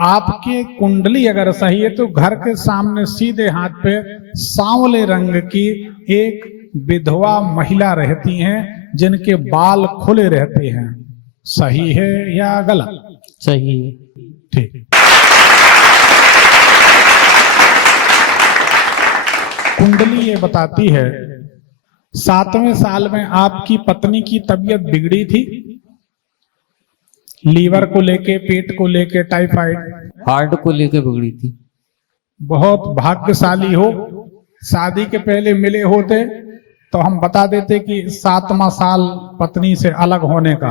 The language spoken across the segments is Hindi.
आपकी कुंडली अगर सही है तो घर के सामने सीधे हाथ पे सांवले रंग की एक विधवा महिला रहती हैं जिनके बाल खुले रहते हैं। सही है या गलत? सही है। ठीक। कुंडली ये बताती है 7वें साल में आपकी पत्नी की तबीयत बिगड़ी थी, लीवर को लेके, पेट को लेके, टाइफाइड, हार्ट को लेके बिगड़ी थी। बहुत भाग्यशाली हो, शादी के पहले मिले होते तो हम बता देते कि 7वां साल पत्नी से अलग होने का।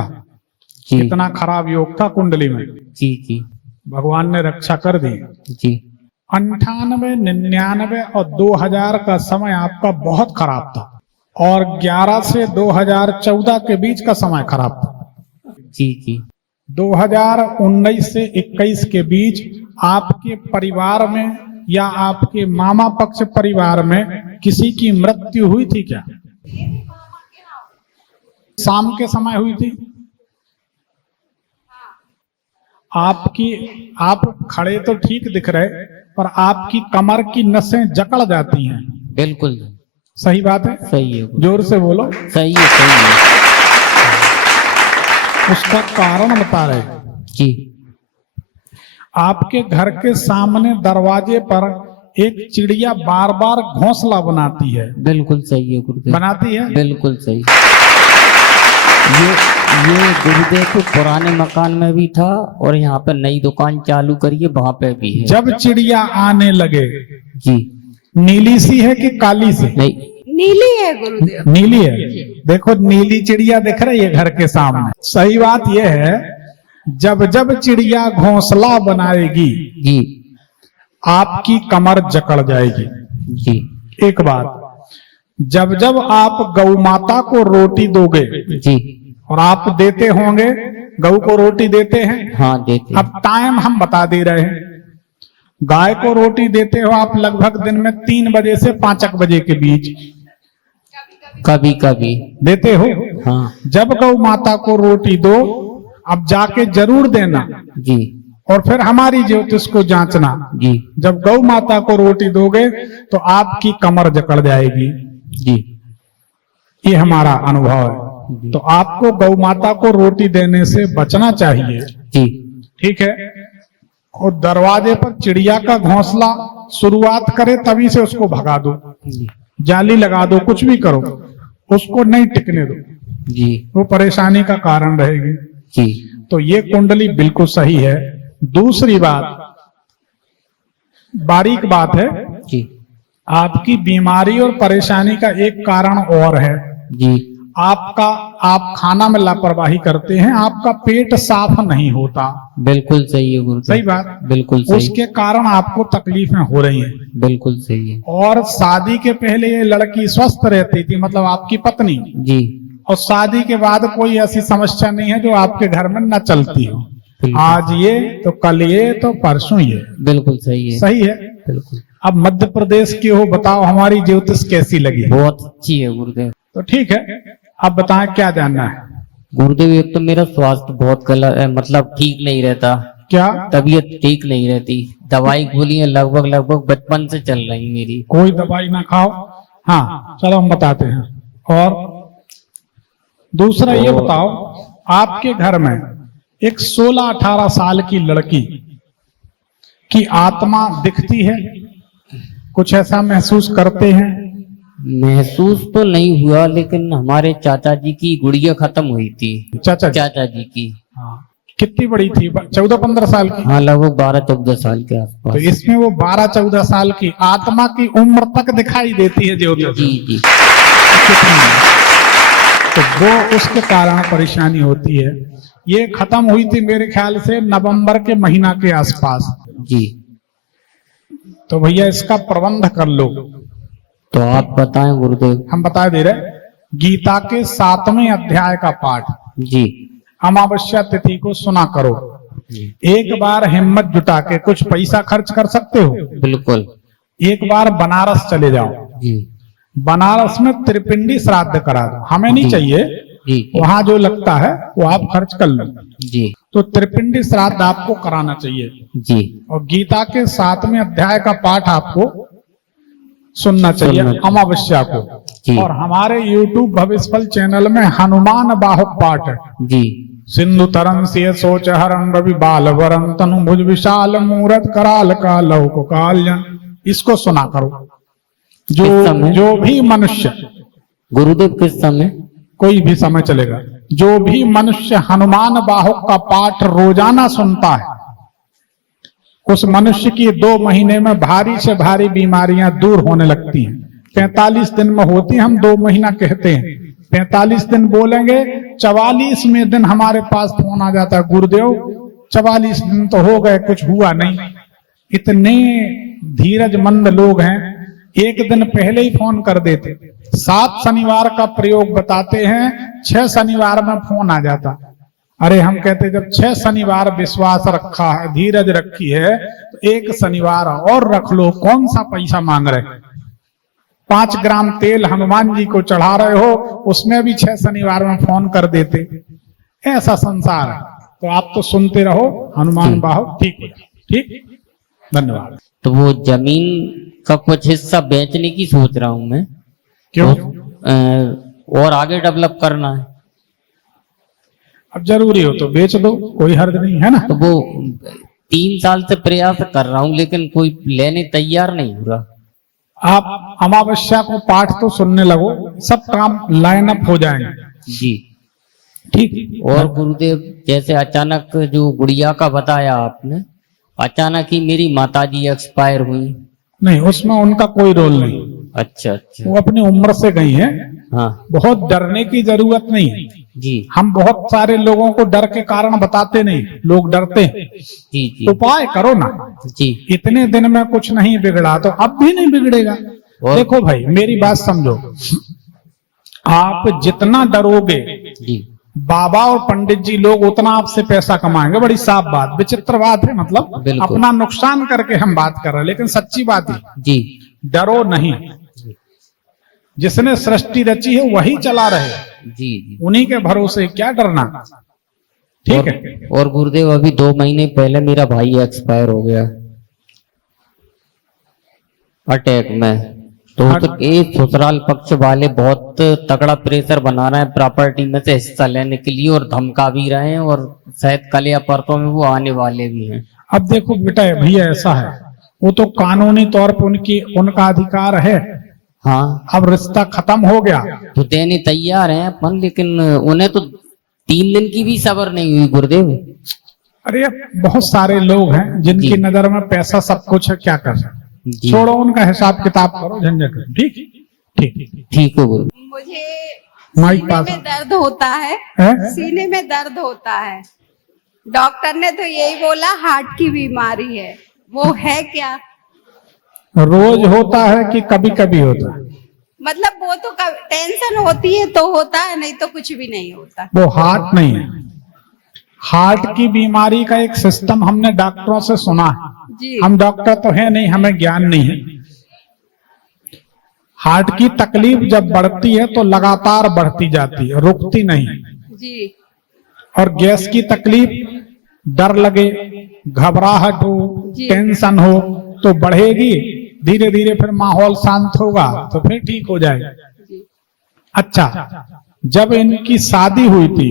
जी कितना खराब योग था कुंडली में। जी जी भगवान ने रक्षा कर दी। जी। 98, 99 और 2000 का समय आपका बहुत खराब था और 11 से 2014 के बीच का समय खराब था। जी जी। 2019 से 21 के बीच आपके परिवार में या आपके मामा पक्ष परिवार में किसी की मृत्यु हुई थी क्या? शाम के समय हुई थी। आप खड़े तो ठीक दिख रहे पर आपकी कमर की नसें जकड़ जाती हैं। बिल्कुल सही बात है? सही है। जोर से बोलो। सही है सही है। उसका कारण बता रहे। जी। आपके घर के सामने दरवाजे पर एक चिड़िया बार बार घोंसला बनाती है। बिल्कुल सही है गुरुदेव। बनाती है? बिल्कुल सही। ये गुरुदेव के पुराने मकान में भी था और यहाँ पर नई दुकान चालू करिए वहां पे भी है। जब चिड़िया आने लगे, जी, नीली सी है कि काली सी? नहीं, नीली है गुरुदेव। नीली है। देखो नीली चिड़िया दिख रही है घर के सामने। सही बात यह है, जब जब चिड़िया घोंसला बनाएगी जी, आपकी कमर जकड़ जाएगी। जी, एक बात, जब जब आप गौ माता को रोटी दोगे, जी, और आप देते होंगे, गौ को रोटी देते हैं? हाँ देते। अब टाइम हम बता दे रहे हैं। गाय को रोटी देते हो आप लगभग दिन में 3 बजे से 5 बजे के बीच कभी कभी देते हो। हाँ जब गौ माता को रोटी दो, अब जाके जरूर देना जी, और फिर हमारी ज्योतिष को जांचना। जी, जब गौ माता को रोटी दोगे तो आपकी कमर जकड़ जाएगी। जी, ये हमारा अनुभव है। तो आपको गौ माता को रोटी देने से बचना चाहिए। जी, ठीक है। और दरवाजे पर चिड़िया का घोंसला शुरुआत करे तभी से उसको भगा दो, जाली लगा दो, कुछ भी करो, उसको नहीं टिकने दो। जी, वो परेशानी का कारण रहेगी। जी, तो ये कुंडली बिल्कुल सही है। दूसरी बात, बारीक बात है, जी, आपकी बीमारी और परेशानी का एक कारण और है। जी, आप खाना में लापरवाही करते हैं, आपका पेट साफ नहीं होता। बिल्कुल सही है गुरुदेव। सही बात। बिल्कुल सही। उसके कारण आपको तकलीफें हो रही हैं। बिल्कुल सही है। और शादी के पहले ये लड़की स्वस्थ रहती थी, मतलब आपकी पत्नी, जी, और शादी के बाद कोई ऐसी समस्या नहीं है जो आपके घर में न चलती हो। बिल्कुल। आज ये तो कल ये तो परसों ये। बिल्कुल सही है। सही है। बिल्कुल। अब मध्य प्रदेश की हो, बताओ हमारी ज्योतिष कैसी लगी? बहुत अच्छी है गुरुदेव। तो ठीक है, अब बताएं क्या जानना है? गुरुदेव एक तो मेरा स्वास्थ्य बहुत गलत है, मतलब ठीक नहीं रहता। क्या? तबीयत ठीक नहीं रहती। दवाई गोलियां लगभग बचपन से चल रही मेरी। कोई दवाई ना खाओ। हाँ चलो हम बताते हैं। और दूसरा ये बताओ, आपके घर में एक 16-18 साल की लड़की की आत्मा दिखती है? कुछ ऐसा महसूस करते हैं? महसूस तो नहीं हुआ, लेकिन हमारे चाचा जी की गुड़िया खत्म हुई थी। चाचा चाचा जी की। हाँ। कितनी बड़ी थी? 14-15 साल की? हाँ लगभग 12-14 साल के तो आसपास। इसमें वो 12-14 साल की आत्मा की उम्र तक दिखाई देती है ज्योतिष। जी जी। तो वो उसके कारण परेशानी होती है। ये खत्म हुई थी मेरे ख्याल से नवंबर के महीना के आसपास। जी। तो भैया इसका प्रबंध कर लो। तो आप बताएं गुरुदेव। हम बता दे रहे, गीता के 7वें अध्याय का पाठ जी। अमावस्या तिथि को सुना करो। एक बार हिम्मत जुटा के कुछ पैसा खर्च कर सकते हो? बिल्कुल। एक बार बनारस चले जाओ। जी। बनारस में त्रिपिंडी श्राद्ध करा दो। हमें नहीं चाहिए, जी वहां जो लगता है वो आप खर्च कर लो। जी तो त्रिपिंडी श्राद्ध आपको कराना चाहिए जी और गीता के 7वें अध्याय का पाठ आपको सुनना चाहिए सुनना चाहिए। अमावस्या को। जी। और हमारे YouTube भविष्यफल चैनल में हनुमान बाहुक पाठ है। जी सिंधु तरन से सोच हरण रवि बाल वरन तनु भुज विशाल मूरत कराल का लौक कालजन, इसको सुना करो। किस समय? जो भी मनुष्य, गुरुदेव किस समय? कोई भी समय चलेगा, जो भी मनुष्य हनुमान बाहुक का पाठ रोजाना सुनता है उस मनुष्य की 2 महीने में भारी से भारी बीमारियां दूर होने लगती हैं। 45 दिन में होती, हम 2 महीना कहते हैं। 45 दिन बोलेंगे, 44वें दिन हमारे पास फोन आ जाता है, गुरुदेव 44 दिन तो हो गए, कुछ हुआ नहीं। इतने धीरजमंद लोग हैं, एक दिन पहले ही फोन कर देते। 7 शनिवार का प्रयोग बताते हैं, 6 शनिवार में फोन आ जाता। अरे हम कहते जब 6 शनिवार विश्वास रखा है, धीरज रखी है, तो 1 शनिवार और रख लो, कौन सा पैसा मांग रहे। 5 ग्राम तेल हनुमान जी को चढ़ा रहे हो, उसमें भी 6 शनिवार में फोन कर देते। ऐसा संसार है। तो आप तो सुनते रहो, हनुमान बाहुक ठीक है। ठीक, धन्यवाद। तो वो जमीन का कुछ हिस्सा बेचने की सोच रहा हूँ मैं। क्यों? और आगे डेवलप करना है। अब जरूरी हो तो बेच दो, कोई हर्ज नहीं है ना। तो वो 3 साल से प्रयास कर रहा हूँ लेकिन कोई लेने तैयार नहीं हो रहा। आप अमावस्या को पाठ तो सुनने लगो, सब काम लाइन अप हो जाएंगे। जी ठीक। और गुरुदेव जैसे अचानक जो गुड़िया का बताया आपने, अचानक ही मेरी माताजी एक्सपायर हुई। नहीं, उसमें उनका कोई रोल नहीं। अच्छा अच्छा। वो अपनी उम्र से गई हैं। हाँ बहुत डरने की जरूरत नहीं है। जी हम बहुत सारे लोगों को डर के कारण बताते नहीं, लोग डरते हैं। जी जी उपाय करो ना। जी इतने दिन में कुछ नहीं बिगड़ा तो अब भी नहीं बिगड़ेगा। देखो भाई, मेरी बात समझो, आप जितना डरोगे जी बाबा और पंडित जी लोग उतना आपसे पैसा कमाएंगे। बड़ी साफ बात, विचित्र बात है, मतलब बिल्कुल। अपना नुकसान करके हम बात कर रहे हैं, लेकिन सच्ची बात है। जी डरो नहीं, जिसने सृष्टि रची है वही चला रहे, जी जी। उन्हीं के भरोसे क्या डरना। ठीक है। और गुरुदेव अभी 2 महीने पहले मेरा भाई एक्सपायर हो गया अटैक में। तो ये ससुराल पक्ष वाले बहुत तगड़ा प्रेशर बना रहे हैं प्रॉपर्टी में से हिस्सा लेने के लिए, और धमका भी रहे हैं, और शायद कल या परसों में वो आने वाले भी हैं। अब देखो बेटा, भैया ऐसा है, वो तो कानूनी तौर पर उनका अधिकार है। हाँ अब रिश्ता खत्म हो गया तो देने तैयार हैं अपन, लेकिन उन्हें तो 3 दिन की भी सब्र नहीं हुई गुरुदेव। अरे बहुत सारे लोग हैं जिनकी जी। नजर में पैसा सब कुछ है, क्या कर सकते। जी छोड़ो, उनका हिसाब किताब करो, झंझट। ठीक ठीक। ठीक है गुरु। मुझे माइक सीने पास में दर्द होता है, है? सीने में दर्द होता है। डॉक्टर ने तो यही बोला हार्ट की बीमारी है, वो है क्या? रोज होता है कि कभी कभी होता है? मतलब वो तो टेंशन होती है तो होता है, नहीं तो कुछ भी नहीं होता। वो हार्ट नहीं है। हार्ट की बीमारी का एक सिस्टम हमने डॉक्टरों से सुना है। जी हम डॉक्टर तो है नहीं, हमें ज्ञान नहीं है। हार्ट की तकलीफ जब बढ़ती है तो लगातार बढ़ती जाती है, रुकती नहीं। जी और गैस की तकलीफ, डर लगे, घबराहट हो, जी। टेंशन हो तो बढ़ेगी, धीरे धीरे फिर माहौल शांत होगा तो फिर ठीक हो जाएगा। जी अच्छा, जब इनकी शादी हुई थी,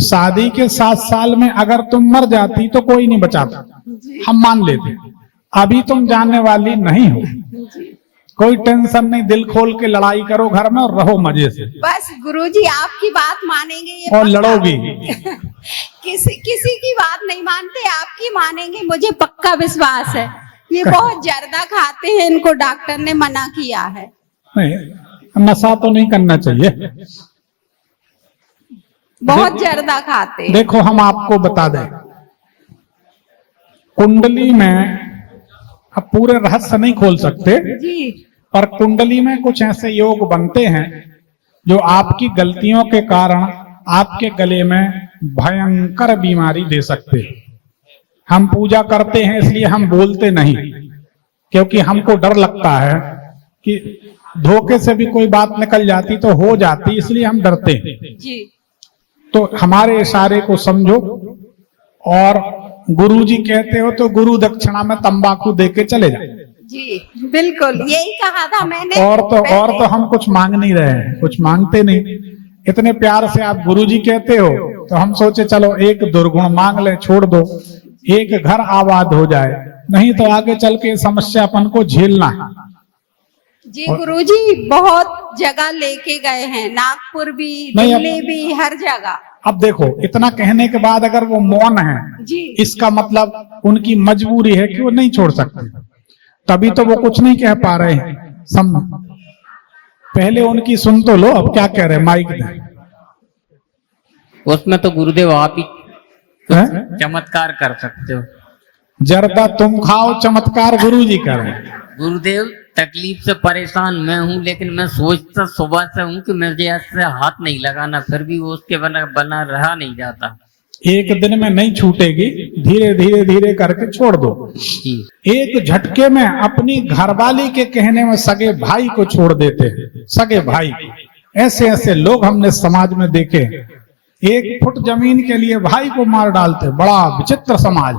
शादी के 7 साल में अगर तुम मर जाती तो कोई नहीं बचाता, जी हम मान लेते। अभी तुम जानने वाली नहीं हो, जी। कोई टेंशन नहीं, दिल खोल के लड़ाई करो घर में और रहो मजे से, बस गुरुजी आपकी बात मानेंगे ये और पक्का। लड़ोगी। किसी की बात नहीं मानते, आपकी मानेंगे, मुझे पक्का विश्वास है। ये बहुत जर्दा खाते हैं, इनको डॉक्टर ने मना किया है। नहीं, नशा तो नहीं करना चाहिए। बहुत जर्दा खाते हैं। देखो, हम आपको बता दें, कुंडली में अब पूरे रहस्य नहीं खोल सकते, जी पर कुंडली में कुछ ऐसे योग बनते हैं जो आपकी गलतियों के कारण आपके गले में भयंकर बीमारी दे सकते हैं। हम पूजा करते हैं इसलिए हम बोलते नहीं, क्योंकि हमको डर लगता है कि धोखे से भी कोई बात निकल जाती तो हो जाती, इसलिए हम डरते हैं। जी तो हमारे इशारे को समझो, और गुरुजी कहते हो तो गुरु दक्षिणा में तंबाकू दे के चले जाओ। जी बिल्कुल यही कहा था मैंने। और पहले। तो हम कुछ मांग नहीं रहे हैं, कुछ मांगते नहीं। इतने प्यार से आप गुरुजी कहते हो तो हम सोचे चलो एक दुर्गुण मांग ले, छोड़ दो, एक घर आबाद हो जाए, नहीं तो आगे चल के समस्या अपन को झेलना है। जी गुरुजी बहुत जगह लेके गए हैं, नागपुर भी, नहीं, अब- दिल्ली भी, हर जगह। अब देखो इतना कहने के बाद अगर वो मौन है, जी इसका मतलब उनकी मजबूरी है कि वो नहीं छोड़ सकते, तभी तो वो कुछ नहीं कह पा रहे हैं। पहले उनकी सुन तो लो, अब क्या कह रहे हैं, माइक दे। उसमें तो गुरुदेव आप ही हैं? चमत्कार कर सकते हो। जर्दा तुम खाओ, चमत्कार गुरुजी करें। गुरुदेव तकलीफ से परेशान मैं हूँ, लेकिन मैं सोचता सुबह से हूँ कि मुझे ऐसे हाथ नहीं लगाना, फिर भी वो उसके बना रहा नहीं जाता। एक दिन में नहीं छूटेगी, धीरे धीरे धीरे करके छोड़ दो। जी एक झटके में अपनी घरवाली के कहने में सगे भाई को छोड़ देते हैं, सगे भाई। ऐसे ऐसे लोग हमने समाज में देखे, एक फुट जमीन के लिए भाई को मार डालते। बड़ा विचित्र समाज।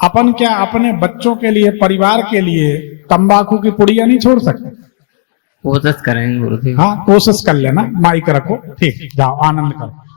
अपन क्या अपने बच्चों के लिए, परिवार के लिए तंबाकू की पुड़िया नहीं छोड़ सकते? कोशिश करेंगे गुरुदेव। हाँ कोशिश कर लेना। माइक रखो, ठीक, जाओ आनंद करो।